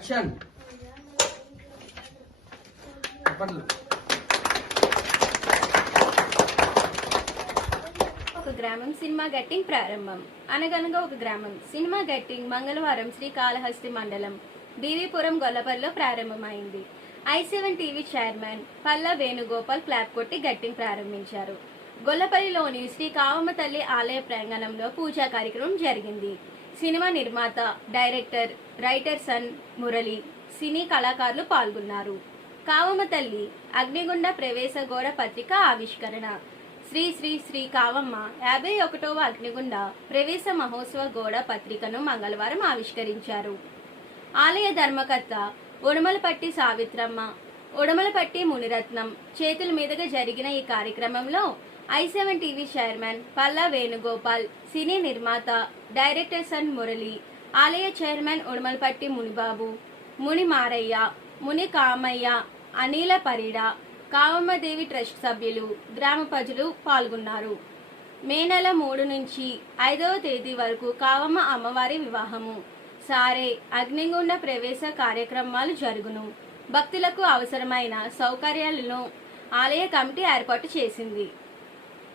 Action ఒక గ్రామం cinema getting ప్రారంభం. అనగనగా ఒక గ్రామం. సినిమా గట్టింగ్ మంగళవారం శ్రీకాళహస్తి మండలం. బీవీపురం గొల్లపల్లిలో ప్రారంభమైంది. I seven TV chairman Palla Venugopal clap కొట్టి గట్టింగ్ ప్రారంభించారు. గొల్లపల్లిలోని శ్రీ కావమ్మ తల్లి ఆలయ ప్రాంగణంలో పూజా కార్యక్రమం జరిగింది. సినిమా నిర్మాత డైరెక్టర్ రైటర్ సన్ మురళి సినీ కళాకారులు పాల్గొన్నారు. కావమ్మ తల్లి అగ్నిగుండ ప్రవేశ గోడ పత్రిక ఆవిష్కరణ. శ్రీ శ్రీ శ్రీ కావమ్మ యాభై ఒకటవ అగ్నిగుండ ప్రవేశ మహోత్సవ గోడ పత్రికను మంగళవారం ఆవిష్కరించారు. ఆలయ ధర్మకర్త ఉడుమలపట్టి సావిత్రమ్మ ఉడమలపట్టి మునిరత్నం చేతుల మీదుగా జరిగిన ఈ కార్యక్రమంలో I seven TV chairman Palla Venugopal సినీ నిర్మాత డైరెక్టర్ సన్ మురళి ఆలయ చైర్మన్ ఉడమలపట్టి మునిబాబు ముని మారయ్య ముని కామయ్య అనిల పరిడ కావమ్మదేవి ట్రస్ట్ సభ్యులు గ్రామ ప్రజలు పాల్గొన్నారు. మే నెల మూడు నుంచి ఐదవ తేదీ వరకు కావమ్మ అమ్మవారి వివాహము. సారే అగ్నిగుండ ప్రవేశ కార్యక్రమాలు జరుగును. భక్తులకు అవసరమైన సౌకర్యాలను ఆలయ కమిటీ ఏర్పాటు చేసింది.